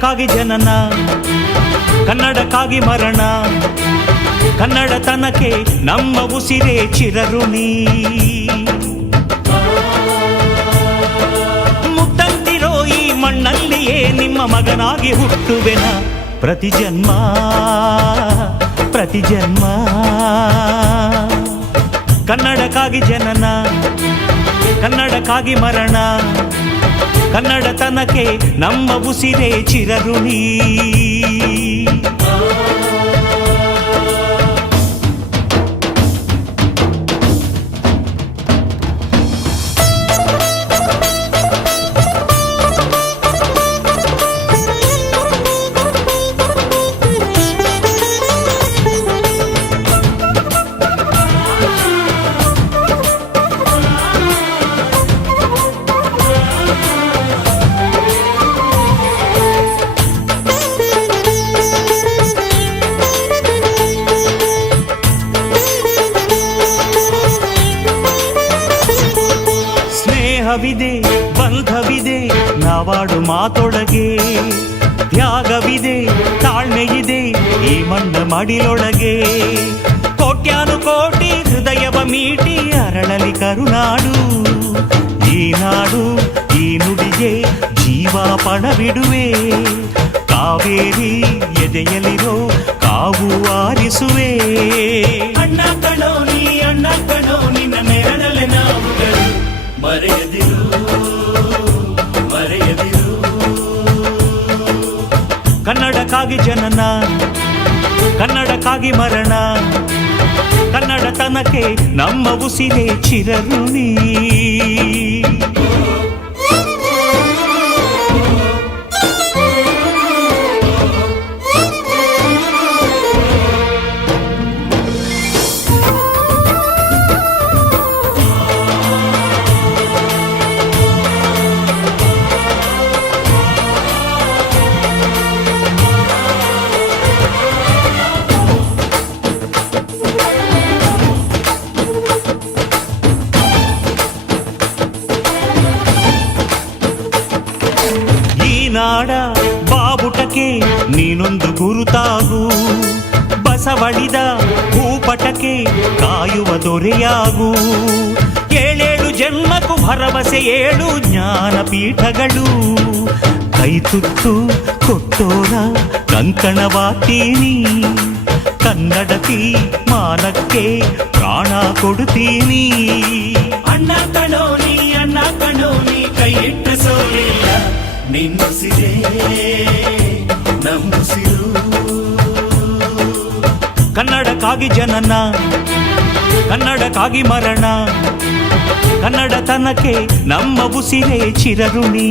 ಕನ್ನಡಕ್ಕಾಗಿ ಜನನ, ಕನ್ನಡಕ್ಕಾಗಿ ಮರಣ, ಕನ್ನಡತನಕ್ಕೆ ನಮ್ಮ ಉಸಿರೇ ಚಿರಋಣಿ. ಮುತ್ತಂತಿರೋ ಈ ಮಣ್ಣಲ್ಲಿಯೇ ನಿಮ್ಮ ಮಗನಾಗಿ ಹುಟ್ಟುವೆನ ಪ್ರತಿ ಜನ್ಮ ಪ್ರತಿ ಜನ್ಮ. ಕನ್ನಡಕ್ಕಾಗಿ ಜನನ, ಕನ್ನಡಕ್ಕಾಗಿ ಮರಣ, ಕನ್ನಡತನಕ್ಕೆ ನಮ್ಮ ಉಸಿರೇ ಚಿರಋಣಿ. ಸ್ನೇಹವಿದೆ, ಬಂಧವಿದೆ ನಾವಾಡು ಮಾತೊಳಗೆ, ತ್ಯಾಗವಿದೆ, ತಾಳ್ಮೆಯಿದೆ ಈ ಮಣ್ಣ ಮಡಿಲೊಳಗೆ. ಕೋಟ್ಯಾನು ಕೋಟಿ ಹೃದಯವ ಮೀಟಿ ಅರಳಲಿ ಕರುನಾಡು. ಈ ನಾಡು ಈ ನುಡಿಗೆ ಜೀವ ಪಣವಿಡುವೆ. ಕಾವೇರಿ ಎದೆಯಲಿರೋ ಕಾವು ಆರಿಸುವೆ. ಅಣ್ಣ ಕಣೋ ನೀ, ಅಣ್ಣ ಕಣೋ ನಿನ್ನ ನೆರಳಲೆ ನಾವುಗಳು. ಮರೆಯದಿರು ಮರೆಯದಿರು. ಕನ್ನಡಕ್ಕಾಗಿ ಜನನ, ಕನ್ನಡಕ್ಕಾಗಿ ಮರಣ, ಕನ್ನಡತನಕ್ಕೆ ನಮ್ಮ ಉಸಿರೇ ಚಿರಋಣಿ. ನಾಡ ಬಾವುಟಕ್ಕೆ ನೀನೊಂದು ಗುರುತಾಗು. ಬಸವಳಿದ ಭೂಪಟಕ್ಕೆ ಕಾಯುವ ದೊರೆಯಾಗು. ಏಳೇಳು ಜನ್ಮಕ್ಕೂ ಭರವಸೆ ಏಳು ಜ್ಞಾನಪೀಠಗಳು. ಕೈ ತುತ್ತು ಕೊಟ್ಟೋರ ಕಂಕಣವಾಗ್ತೀನಿ. ಕನ್ನಡತಿ ಮಾನಕ್ಕೆ ಪ್ರಾಣ ಕೊಡುತ್ತೀನಿ. ಅಣ್ಣ ಕಣೋ ನೀ, ಅಣ್ಣ ಕಣೋ ನೀ ಕೈ ಇಟ್ಟ ಸೋಲಿಲ್ಲ. ನಿನ್ನುಸಿರೇ ನಮ್ಮುಸಿರು. ಕನ್ನಡಕ್ಕಾಗಿ ಜನನ, ಕನ್ನಡಕ್ಕಾಗಿ ಮರಣ, ಕನ್ನಡತನಕ್ಕೆ ನಮ್ಮ ಉಸಿರೇ ಚಿರಋಣಿ.